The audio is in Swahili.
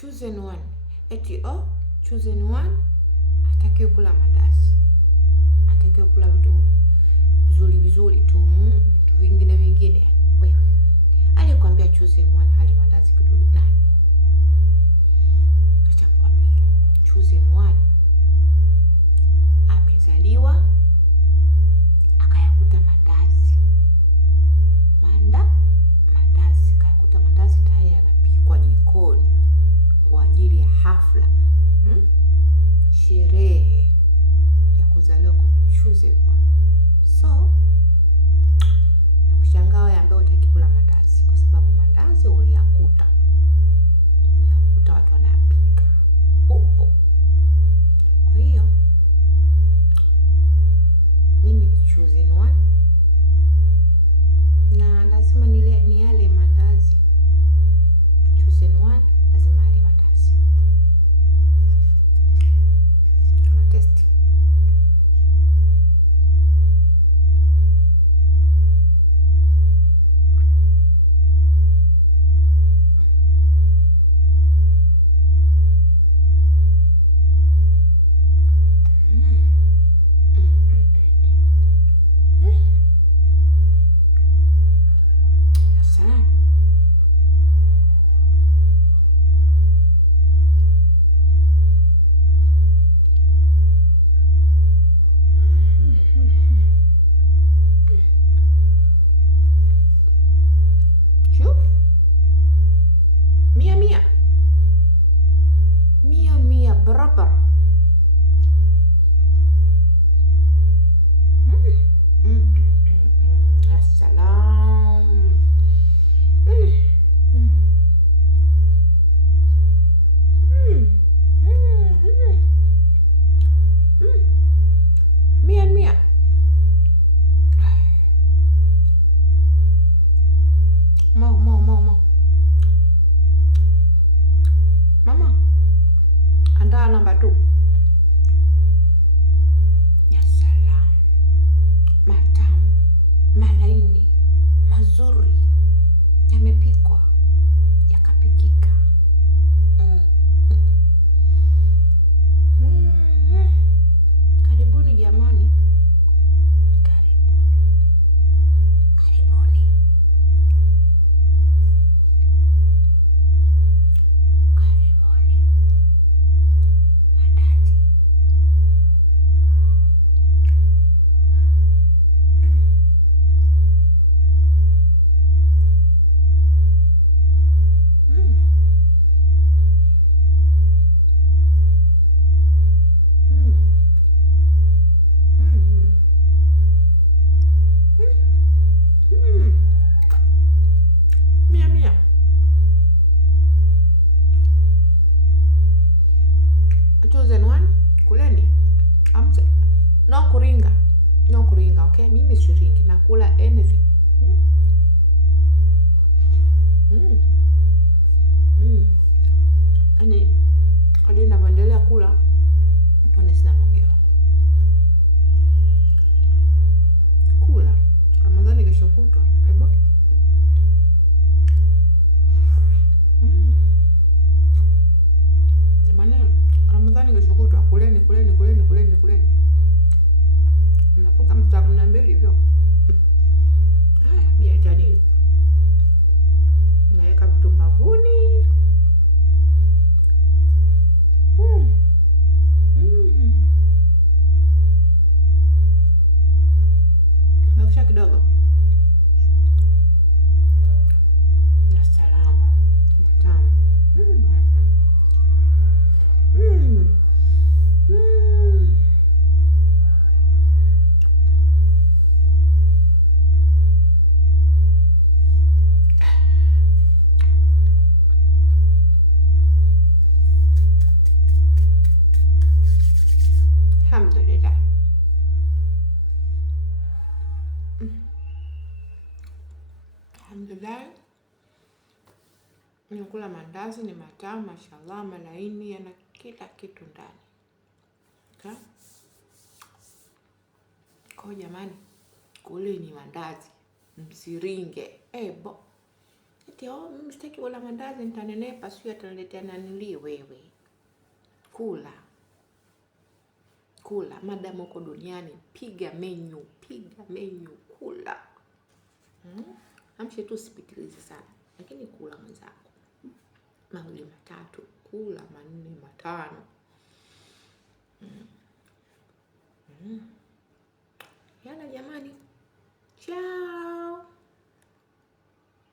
chosen one. Eti chosen one hatakiwi kula mandazi, hatakiwi kula vitu vizuri tu, vitu vingine. Wewe alikwambia chosen one hali mandazi kidogo nani? Acha nikwambie, chosen one amezaliwa akayakuta mandazi kayakuta mandazi tayari yanapikwa jikoni kwa ajili ya hafla, sherehe ya kuzaliwa kwa chosen one. So nakushangaa wewe ambaye hutaki kula mandazi, kwa sababu mandazi uliyakuta watu wanayapika upo. Kwa hiyo mimi ni chosen one na lazima ni yale mandazi. Chosen one lazima ale mandazi. Tuna test. Mia barabar. Assalam. Mia. Mo. Mama, andaa namba 2. Ya salam. Matamu, malaini, mazuri, yamepikwa, yakapikika. Karibuni jamani. Karibuni. Mia. Chosen one, kuleni. No kuringa, okay? Mimi siringi, nakula anything. Yaani hadi ninaendelea kula mbona sina nogea. Kula Ramadhani kesho kutwa. Ebo. Jamani, Ramadhani kesho kutwa, kuleni. Nafunga saa 12 hivyo. Mia jani. Naweka vitu mbavuni. Bakisha kidogo. Na salamu. Mtamu. Alhamdulillah. Alhamdulillah. Nikula mandazi ni matamu, mashallah, malaini, yana kila kitu ndani. Okay? Kwa jamani, kule ni mandazi, msiringe. Ebo. Eti mimi sitaki kula mandazi nitanenepa, sio ataniletea nanili. Wewe kula madamu uko duniani, piga menyu, kula. Amshe tu usipitilize sana, lakini kula mwenzako. Mawili matatu, kula 4 5.